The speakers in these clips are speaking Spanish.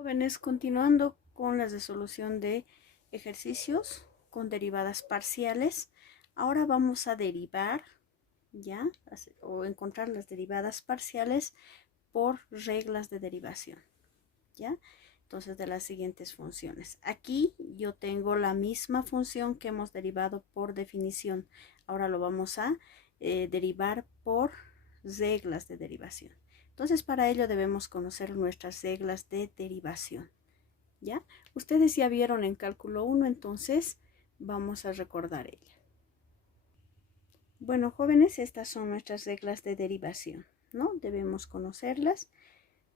Jóvenes, continuando con la resolución de ejercicios con derivadas parciales, ahora vamos a derivar, ¿ya? O encontrar las derivadas parciales por reglas de derivación, ¿ya? Entonces, de las siguientes funciones. Aquí yo tengo la misma función que hemos derivado por definición. Ahora lo vamos a derivar por reglas de derivación. Entonces, para ello debemos conocer nuestras reglas de derivación, ¿ya? Ustedes ya vieron en cálculo 1, entonces vamos a recordar ella. Bueno, jóvenes, estas son nuestras reglas de derivación, ¿no? Debemos conocerlas,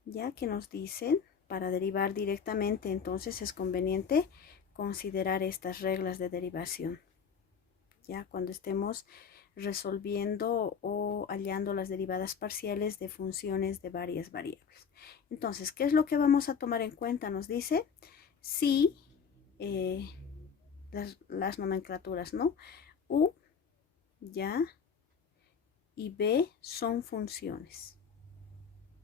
ya que nos dicen, para derivar directamente, entonces es conveniente considerar estas reglas de derivación, ya cuando estemos resolviendo o hallando las derivadas parciales de funciones de varias variables. Entonces, ¿qué es lo que vamos a tomar en cuenta? Nos dice si las nomenclaturas, ¿no? U, ya, y B son funciones,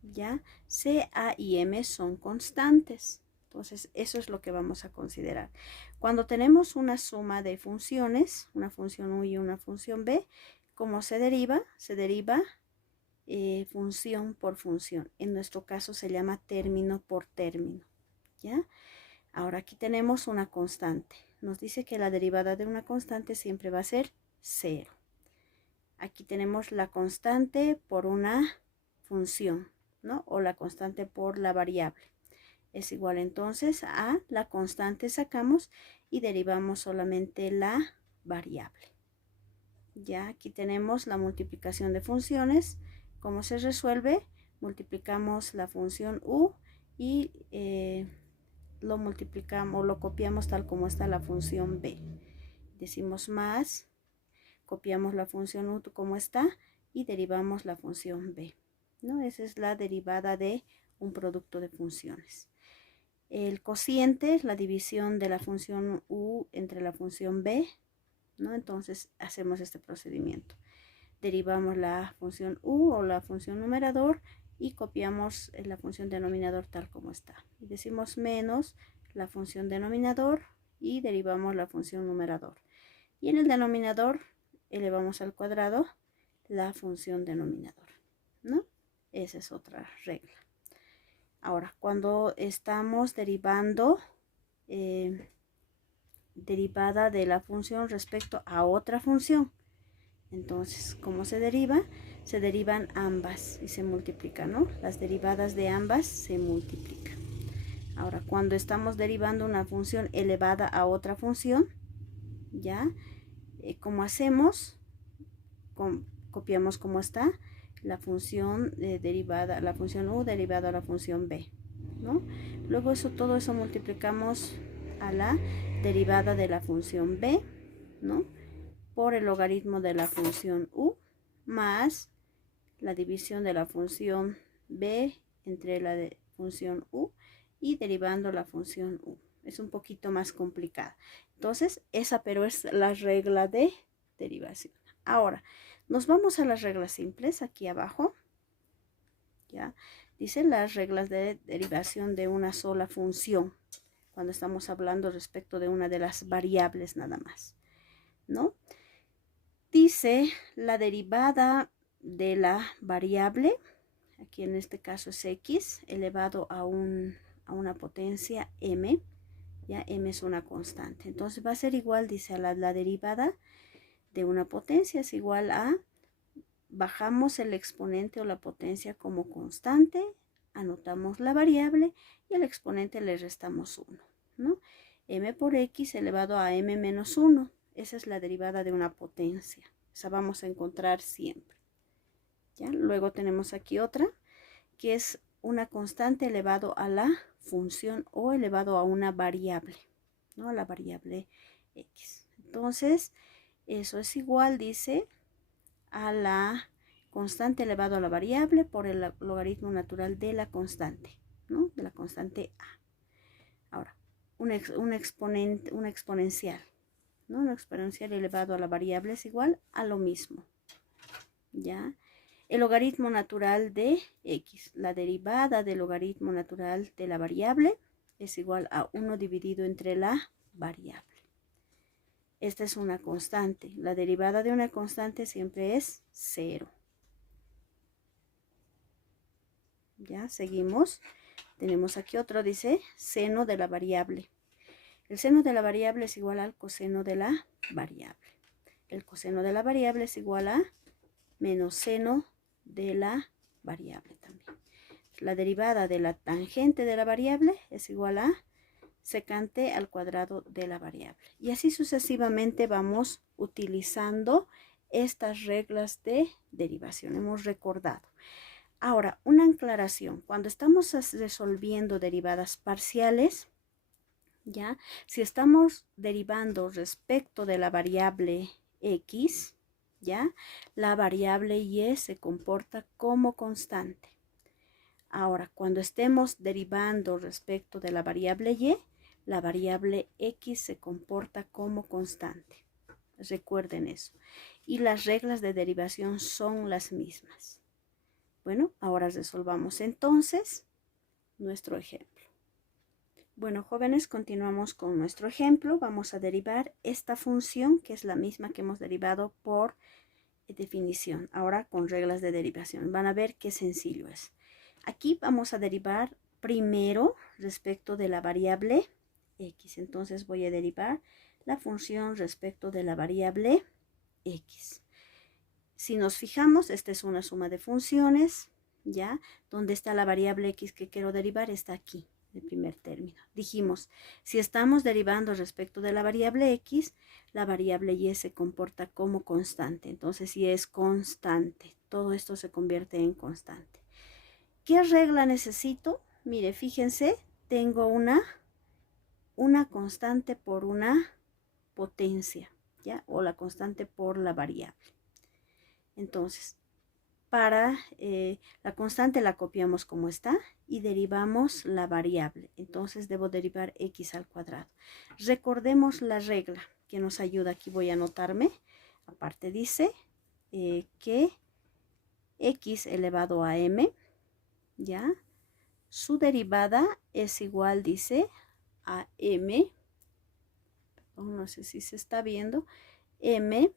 ya, C, A y M son constantes. Entonces, eso es lo que vamos a considerar. Cuando tenemos una suma de funciones, una función U y una función B, ¿cómo se deriva? Se deriva función por función. En nuestro caso se llama término por término, ¿ya? Ahora aquí tenemos una constante. Nos dice que la derivada de una constante siempre va a ser 0. Aquí tenemos la constante por una función, ¿no? O la constante por la variable. Es igual entonces a la constante sacamos y derivamos solamente la variable. Ya aquí tenemos la multiplicación de funciones. ¿Cómo se resuelve? Multiplicamos la función u y lo multiplicamos, lo copiamos tal como está la función b. Decimos más, copiamos la función u como está y derivamos la función b, ¿no? Esa es la derivada de un producto de funciones. El cociente es la división de la función u entre la función b, ¿no? Entonces hacemos este procedimiento. Derivamos la función u o la función numerador y copiamos la función denominador tal como está. Y decimos menos la función denominador y derivamos la función numerador. Y en el denominador elevamos al cuadrado la función denominador, ¿no? Esa es otra regla. Ahora, cuando estamos derivando derivada de la función respecto a otra función, entonces, ¿cómo se deriva? Se derivan ambas y se multiplican, ¿no? Las derivadas de ambas se multiplican. Ahora, cuando estamos derivando una función elevada a otra función, ¿ya? ¿Cómo hacemos? Copiamos como está la función derivada, la función u derivada a la función b, ¿no? Luego todo eso multiplicamos a la derivada de la función b, ¿no? Por el logaritmo de la función u más la división de la función b entre la función u y derivando la función u. Es un poquito más complicada. Entonces, esa pero es la regla de derivación. Ahora, nos vamos a las reglas simples aquí abajo. ¿Ya? Dice las reglas de derivación de una sola función, cuando estamos hablando respecto de una de las variables nada más, ¿no? Dice la derivada de la variable, aquí en este caso es x, elevado a una potencia m, ya m es una constante. Entonces va a ser igual, dice, a la derivada de una potencia es igual a, bajamos el exponente o la potencia como constante, anotamos la variable y al exponente le restamos 1, ¿no? M por x elevado a m menos 1. Esa es la derivada de una potencia. Esa vamos a encontrar siempre. ¿Ya? Luego tenemos aquí otra, que es una constante elevado a la función o elevado a una variable, ¿no? La variable x. Entonces, eso es igual, dice, a la constante elevado a la variable por el logaritmo natural de la constante, ¿no? De la constante a. Ahora, un exponencial, ¿no? Un exponencial elevado a la variable es igual a lo mismo, ¿ya? El logaritmo natural de x, la derivada del logaritmo natural de la variable, es igual a 1 dividido entre la variable. Esta es una constante. La derivada de una constante siempre es 0. Ya, seguimos. Tenemos aquí otro, dice seno de la variable. El seno de la variable es igual al coseno de la variable. El coseno de la variable es igual a menos seno de la variable también. La derivada de la tangente de la variable es igual a secante al cuadrado de la variable. Y así sucesivamente vamos utilizando estas reglas de derivación. Hemos recordado. Ahora, una aclaración. Cuando estamos resolviendo derivadas parciales, ¿ya? Si estamos derivando respecto de la variable x, ¿ya? La variable y se comporta como constante. Ahora, cuando estemos derivando respecto de la variable y, la variable x se comporta como constante. Recuerden eso. Y las reglas de derivación son las mismas. Bueno, ahora resolvamos entonces nuestro ejemplo. Bueno, jóvenes, continuamos con nuestro ejemplo. Vamos a derivar esta función, que es la misma que hemos derivado por definición. Ahora con reglas de derivación. Van a ver qué sencillo es. Aquí vamos a derivar primero respecto de la variable x. Entonces voy a derivar la función respecto de la variable x. Si nos fijamos, esta es una suma de funciones, ¿ya? ¿Dónde está la variable x que quiero derivar? Está aquí, el primer término. Dijimos, si estamos derivando respecto de la variable x, la variable y se comporta como constante. Entonces, si es constante, todo esto se convierte en constante. ¿Qué regla necesito? Mire, fíjense, tengo una constante por una potencia, ¿ya? O la constante por la variable. Entonces, para la constante la copiamos como está y derivamos la variable. Entonces, debo derivar x al cuadrado. Recordemos la regla que nos ayuda. Aquí voy a anotarme. Aparte dice que x elevado a m, ¿ya? Su derivada es igual, dice, a m. No sé si se está viendo. M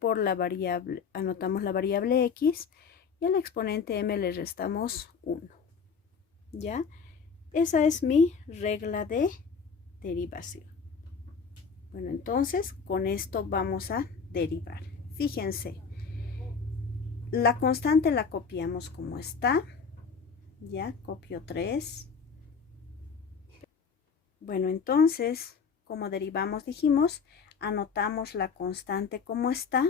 por la variable, anotamos la variable x y al exponente m le restamos 1. ¿Ya? Esa es mi regla de derivación. Bueno, entonces con esto vamos a derivar. Fíjense, la constante la copiamos como está. Ya, copio 3. Bueno, entonces, como derivamos, dijimos, anotamos la constante como está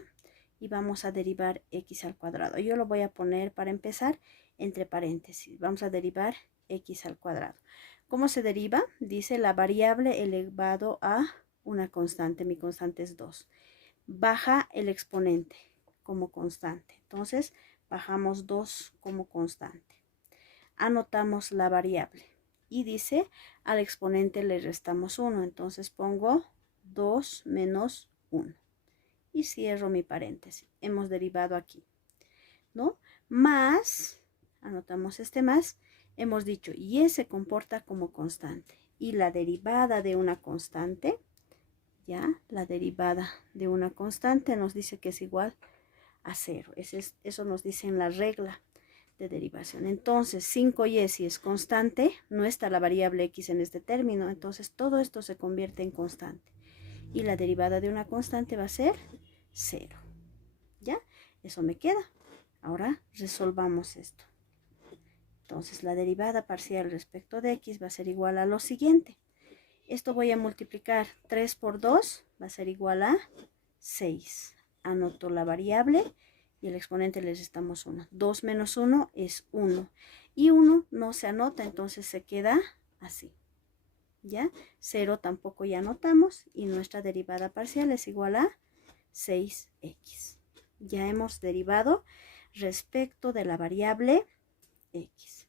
y vamos a derivar x al cuadrado. Yo lo voy a poner para empezar entre paréntesis. Vamos a derivar x al cuadrado. ¿Cómo se deriva? Dice la variable elevado a una constante. Mi constante es 2. Baja el exponente como constante. Entonces, bajamos 2 como constante. Anotamos la variable. Y dice, al exponente le restamos 1. Entonces pongo 2 menos 1. Y cierro mi paréntesis. Hemos derivado aquí, ¿no? Más, anotamos este más, hemos dicho, y se comporta como constante. Y la derivada de una constante, ¿ya? La derivada de una constante nos dice que es igual a 0. Eso nos dice en la regla de derivación. Entonces, 5y si es constante, no está la variable x en este término, entonces todo esto se convierte en constante. Y la derivada de una constante va a ser 0. ¿Ya? Eso me queda. Ahora resolvamos esto. Entonces, la derivada parcial respecto de x va a ser igual a lo siguiente. Esto voy a multiplicar 3 por 2, va a ser igual a 6. Anoto la variable y el exponente le restamos 1. 2 menos 1 es 1. Y 1 no se anota, entonces se queda así. ¿Ya? 0 tampoco ya anotamos y nuestra derivada parcial es igual a 6x. Ya hemos derivado respecto de la variable x.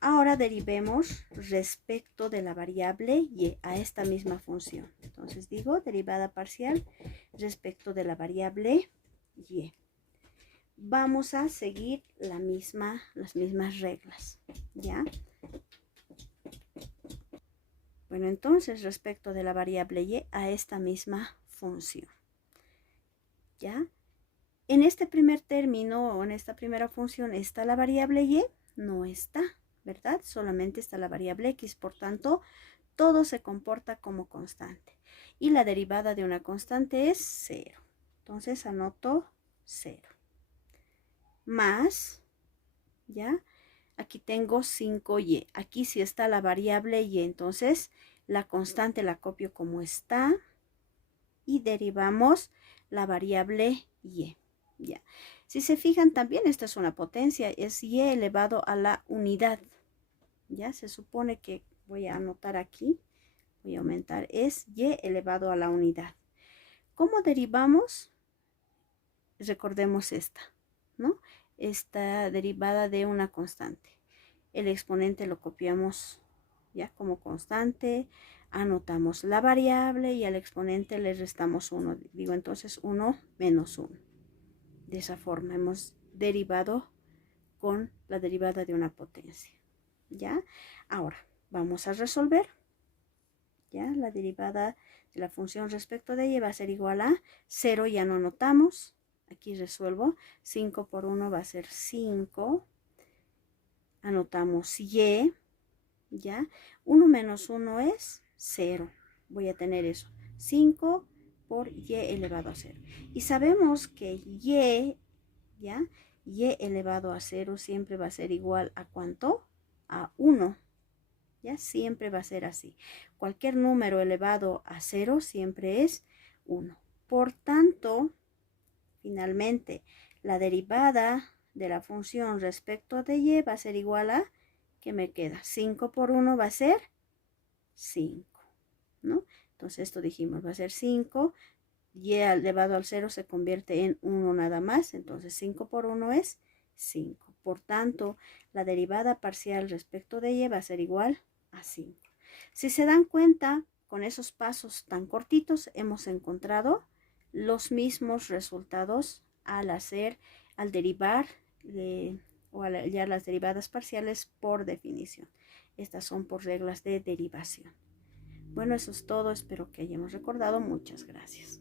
Ahora derivemos respecto de la variable y a esta misma función. Entonces digo derivada parcial respecto de la variable y. Vamos a seguir las mismas reglas, ¿ya? Bueno, entonces respecto de la variable y a esta misma función, ¿ya? En este primer término o en esta primera función está la variable y, no está, ¿verdad? Solamente está la variable x, por tanto, todo se comporta como constante. Y la derivada de una constante es 0. Entonces anoto 0. Más, ¿ya? Aquí tengo 5y. Aquí sí está la variable y, entonces la constante la copio como está y derivamos la variable y. Ya. Si se fijan también esta es una potencia, es y elevado a la unidad. Ya se supone que voy a anotar aquí, voy a aumentar, es y elevado a la unidad. ¿Cómo derivamos? Recordemos esta, ¿no? Esta derivada de una constante. El exponente lo copiamos ya como constante, anotamos la variable y al exponente le restamos 1. Digo entonces 1 menos 1. De esa forma hemos derivado con la derivada de una potencia. ¿Ya? Ahora vamos a resolver. ¿Ya? La derivada de la función respecto de y va a ser igual a 0, ya no anotamos. Aquí resuelvo. 5 por 1 va a ser 5. Anotamos y. ¿Ya? 1 menos 1 es 0. Voy a tener eso. 5 por y elevado a 0. Y sabemos que y, ¿ya? Y elevado a 0 siempre va a ser igual a ¿cuánto? A 1. ¿Ya? Siempre va a ser así. Cualquier número elevado a 0 siempre es 1. Por tanto, finalmente, la derivada de la función respecto de y va a ser igual a, ¿qué me queda? 5 por 1 va a ser 5, ¿no? Entonces esto dijimos, va a ser 5, y elevado al 0 se convierte en 1 nada más, entonces 5 por 1 es 5. Por tanto, la derivada parcial respecto de y va a ser igual a 5. Si se dan cuenta, con esos pasos tan cortitos hemos encontrado los mismos resultados al derivar o al hallar las derivadas parciales por definición. Estas son por reglas de derivación. Bueno, eso es todo. Espero que hayamos recordado. Muchas gracias.